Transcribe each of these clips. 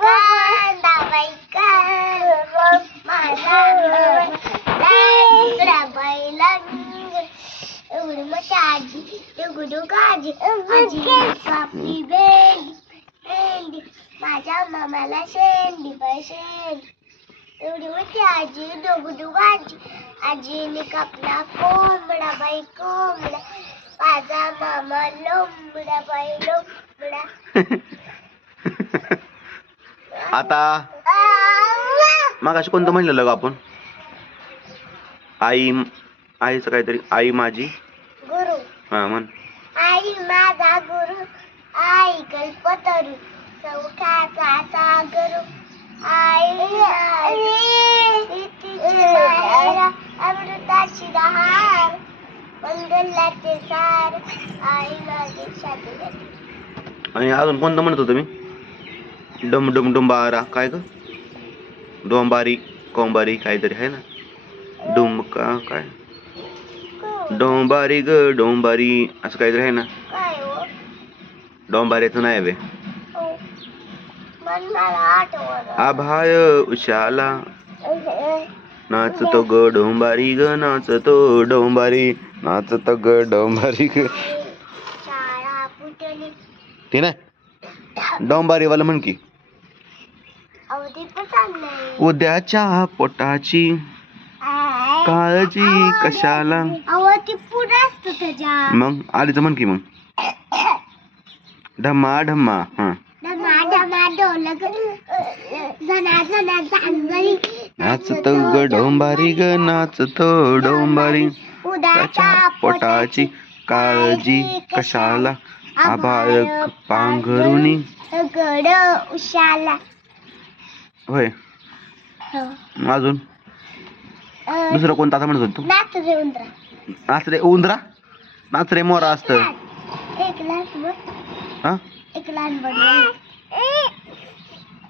कांदा बायका माझा दुसरा बैलंग एवढी मोठी आजी एवढू आजी आजी कापली भेंडी माझ्या मामाला शेंडी बाय शेंडी एवढी मोठी आजी डोगडू आजी आजीने कापला कोंबडा बाई कोंबडा माझा मामा लोंबडा बाई लोंबडा. आता मगाशी कोणतं म्हणलेलं ग आपण? आईचं काहीतरी आई माझी गुरु हा म्हण. आई माझा गुरु आई कल्पतरू सौख्याचा सागरू आई अमृताची दहार मंगलाचे सार आई माझी शादी. आणि अजून कोणतं म्हणत होतं मी? डम डम डुंबारा काय ग? डोंबारी कोंबारी काहीतरी आहे ना. डुमका काय डोंबारी ग डोंबारी असं काहीतरी आहे ना. काय हो डोंबाऱ्याचं नाही बे. मन मला आठवलं आभाळ उशाला नाचतो ग डोंबारी ग नाचतो डोंबारी नाचतो ग डोंबारी ग. शाळा फुटली ते नाही डोंबारीवाला म्हण की. अवधी पण चाललंय उद्याच्या पोटाची काळजी कशाला. अवधी पुढे असतो त्याच्या मग आलीच म्हण की मग. ढम्मा ढम्मा हा डमा डमा ढोलक जना जना जानवरी नाचतो ग डोंबारी ग नाचतो डोंबारी उद्याच्या पोटाची काळजी कशाला आभाळ पांघरुणी. गड उशाला होय. अजून दुसरं कोणतं आता म्हणत होतो? नाच रे उंदरा नाच रे उंदरा नाच रे मोरा असत. एक लहान बोट हा एक लहान बोट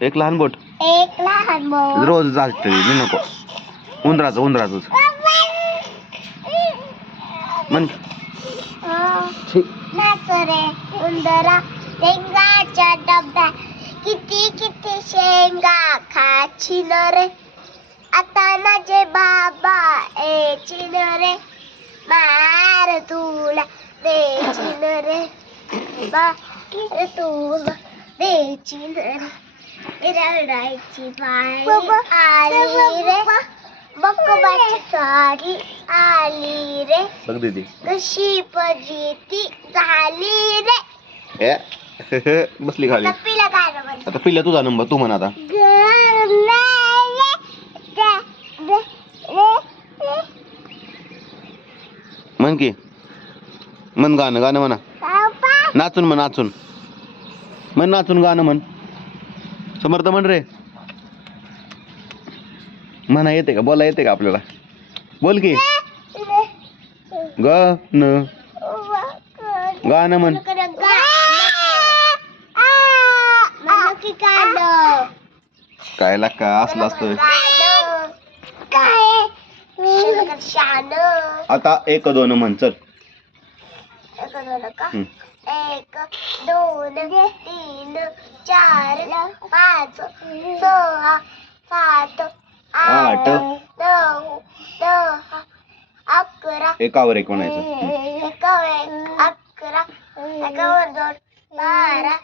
एक लहान बोट एक लहान बोट रोज चालत मी नको. उंदराच म्हण. नाच रे उंदरा शेंगाच्या डब्या किती किती शेंगा खाशील रे आता माझे बाबा येचीन रे मार तुला देचीन रे मार तुला देचीन रे रडायची बाई आली रे बकबाची साडी आली रे बघ दीदी कशी पजिती झाली रे. बसली खाली. टप्पीला काय रे आता पिल्ला तुझा नंबर तू म्हण आता. म्हण की म्हण गाणं गाणं म्हणा. नाचून म्हण नाचून म्हण नाचून गाणं म्हण. समर्थ म्हण रे. म्हणा येते का बोला येते का आपल्याला? बोल की गाणं गाणं म्हण. काय का असलं असतं. आता एक दोन म्हण चल. एक दोन तीन चार पाच सहा सात आठ नऊ दहा अकरा. एकावर एक म्हणायचं. एकावर एक 11 एकावर 2 12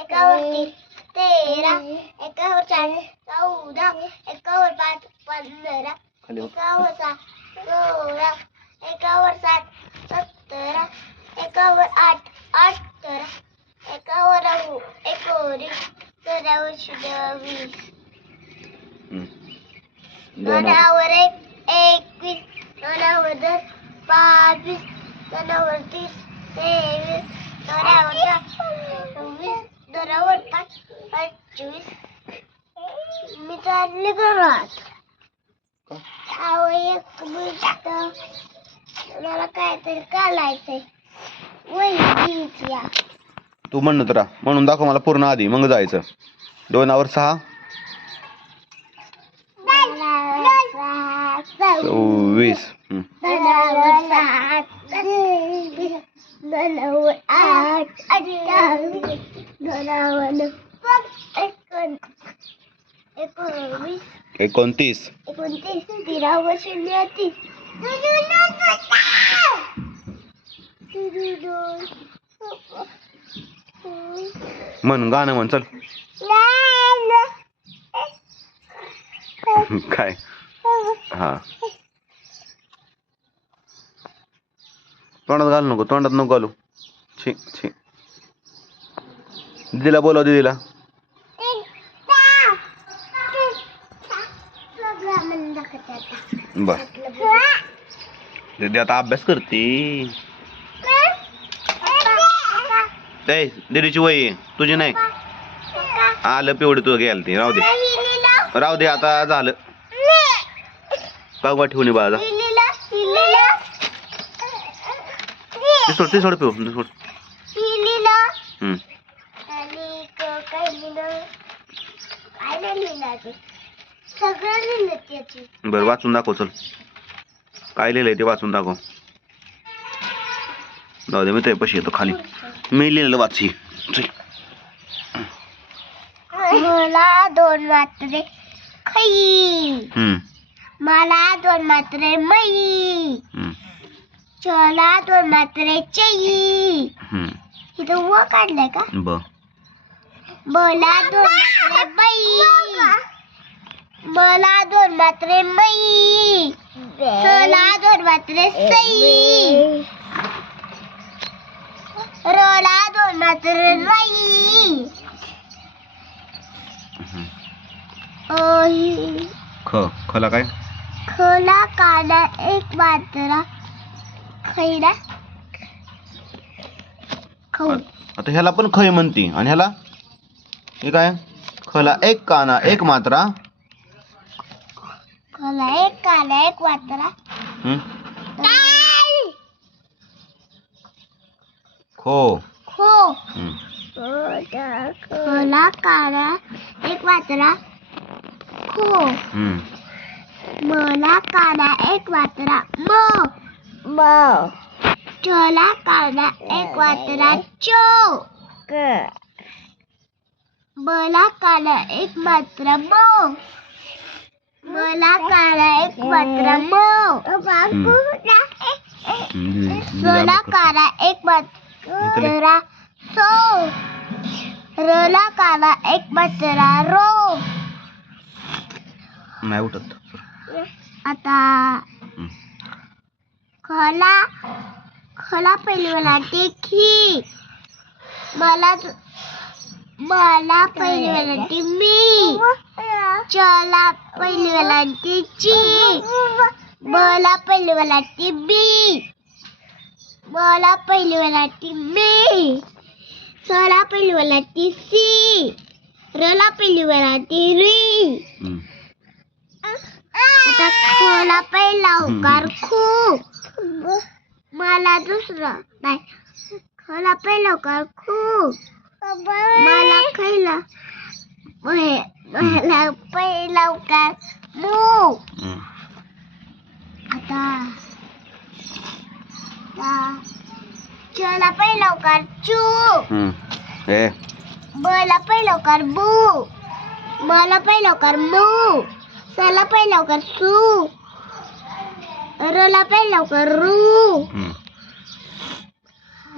एकावर 3 13 एकावर 4 14 एकावर 5 15 एकावर 6 16 एकावर 7 17 एकावर 8 18 एकावर 19 20 दोनावर 21 दोनावर 2 22 दोनावर 30 23 दोनावर 24 दोनावर 5 25. मी चालले घरात. एक मिनिट मला काहीतरी काढायचंय. वही या तू म्हणत राहा म्हणून दाखव मला पूर्ण आधी मग जायचं. 2वर 6 24 दोनावर 7 दोनावर 8 28 दोनावर 9 वीस 29 एकोणतीस 13 म्हण गाणं म्हण चल काय हा तोंडात घालू नको तोंडात नको घालू छी छी दीदीला बोलव दीदीला बर दीदी आता अभ्यास करते दीदीची वही आहे, तुझी नाही आलं पिवडी तू घ्यायला ते राहू दे आता झालं पागवा ठेवून बाळा ते सोड पिऊ ते सोड बर वाचून दाखव चल काय लिहिलंय ते वाचून दाखव जाऊ दे मी ते पशी येतो खाली मी लिहिलेलं वाची मला 2 मात्रे खई मला 2 मात्रे मई चला 2 मात्रे चई इथं व काढलाय का बोला 2 मात्रे बाई मला 2 मात्रे मई चला 2 मात्रे सई रोला 2 मात्रे रई खला काय खला काना 1 मात्रा खैला खाऊ आता ह्याला पण खय म्हणती आणि ह्याला हे काय खला 1 काना 1 मात्रा खला 1 काना 1 मात्रा खो खो खला काना 1 मात्रा खो मला काना 1 मात्रा म चला काना 1 मात्रा चो मला काना 1 मात्रा मो मला काना 1 मात्रा मो सोला काना 1 मात्रा सो रला काना 1 मात्रा रो नाही उठत आता खला पहिली वेलांटी खी मला पहिली वेलांटी मी चला पहिली वेलांटी ची मला पहिली वेलांटी बी मला पहिली वेलांटी मी चला पहिली वेलांटी सी रला पहिली वेलांटी री आता खला पहिला उकार खू मला दुसरा नाही खला पहिला उकार खू मला खैला मला पहिला उकार मू आता चला पहिला उकार चू बला पहिला उकार बू मला पहिला उकार मू सला पहिला उकार सू रला पहिला उकार रू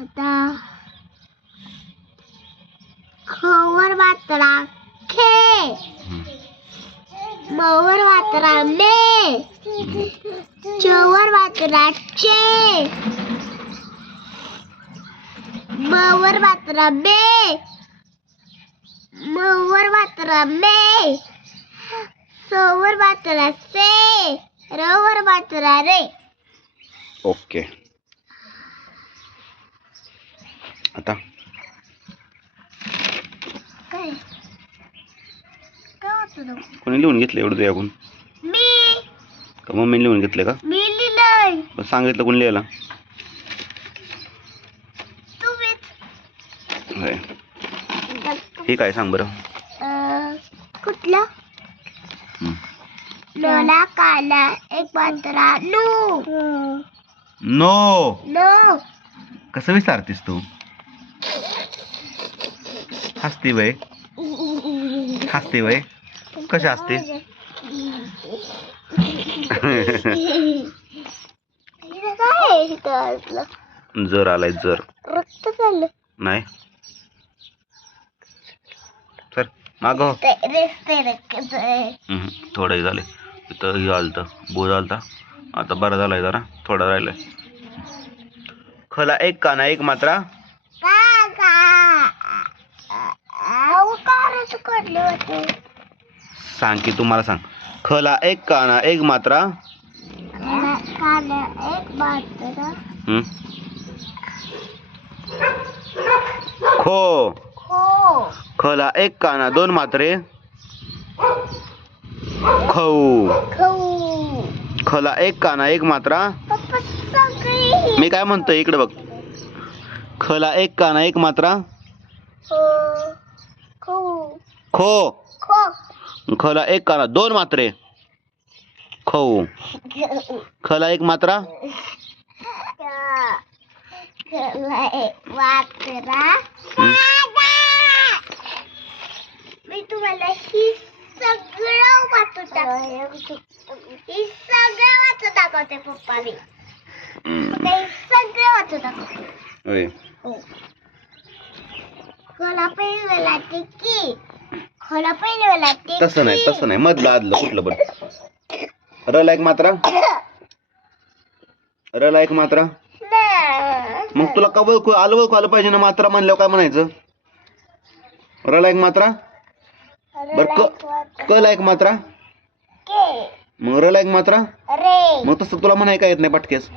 आता खवर मात्रा खे मवर मात्रा मे चवर मात्रा चे मवर मात्रा बे मवर मात्रा मे सोवर मात्रा से रवर मात्रा रे ओके आता काय होतं कोणी लिहून घेतलं एवढं तुझ्याकडून मी का मम्मीने लिहून घेतले का मी लिहिलंय पण सांगितलं कोणी लिहायला तुम्हीच होय हे काय सांग बरं कुठलं लोला काला 1 मात्रा नो नो नो कसं विचारतेस तू हसती वय कशी असते? जर आलाय जर. रक्त चाललं नाही सर माग थोडं झाले इथं हे आलतं बोज आलता आता बरं झालाय जरा थोडा राहिलाय. खला एक काना एक मात्रा. सांग की तुम्हाला सांग. खला एक काना एक मात्रा. खो. खला एक काना दोन मात्रे. खऊ. खला एक काना एक मात्रा. मी काय म्हणतोय इकडे बघ. खला एक काना एक मात्रा. खो. खला एक काना दोन मात्रे. खऊ. खला एक मात्रा. मी तुम्हाला ही सगळं वाचून दाखवते पप्पा. मी सगळं वाचून दाखवते. खोला पहिला टिकी. खोला पहिला टिकी. तसं नाही मधलं आदलं कुठलं पण. रला एक मात्रा. रला एक मात्रा. मग तुला का आलं पाहिजे ना मात्रा म्हणल्यावर काय म्हणायचं. रला एक मात्रा. बर कला एक मात्रा. मग रला एक मात्रा. मग तसं तुला म्हणाय काय येत नाही पटकेस.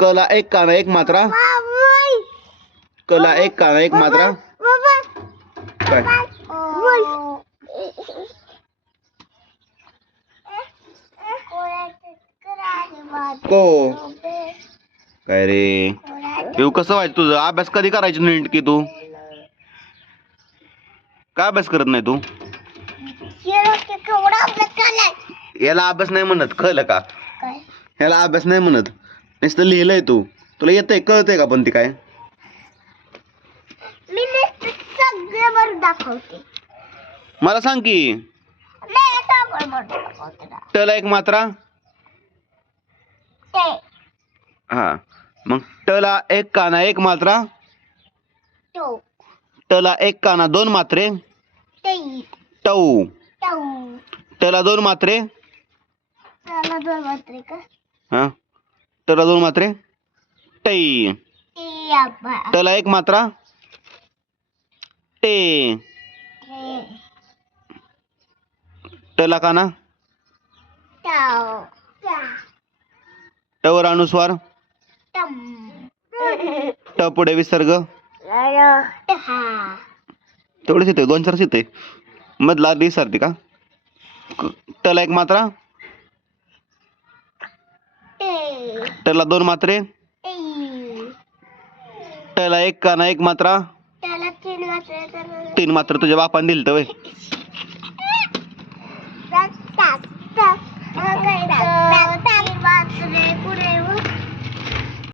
कला एक काना एक मात्रा. कला एक काना एक मात्रा. काय को काय रे येऊ कसं व्हायचं तुझं. अभ्यास कधी करायची नीट की तू काय अभ्यास करत नाही तू. याला अभ्यास नाही म्हणत कळलं का. याला अभ्यास नाही म्हणत नुसतं लिहिलंय तू. तुला येतंय कळतंय का पण ती काय. मी सगळं बरं दाखवते. मला सांग की. टला एक मात्रा. हा मग टला एक काना एक मात्रा. टला एक काना दोन मात्रे. टऊ. टला दोन मात्रे. हा टला दोन मात्रे. टई. टला एक मात्रा. टे. टला काना. टवर अनुस्वार. ट पुढे विसर्ग. तेवढेच येते दोन चारच येते मधला विसरते का. टला एक मात्रा. टला दोन मात्रे. टला एक काना एक मात्रा. तीन मात्र तुझ्या बापाने दिल तर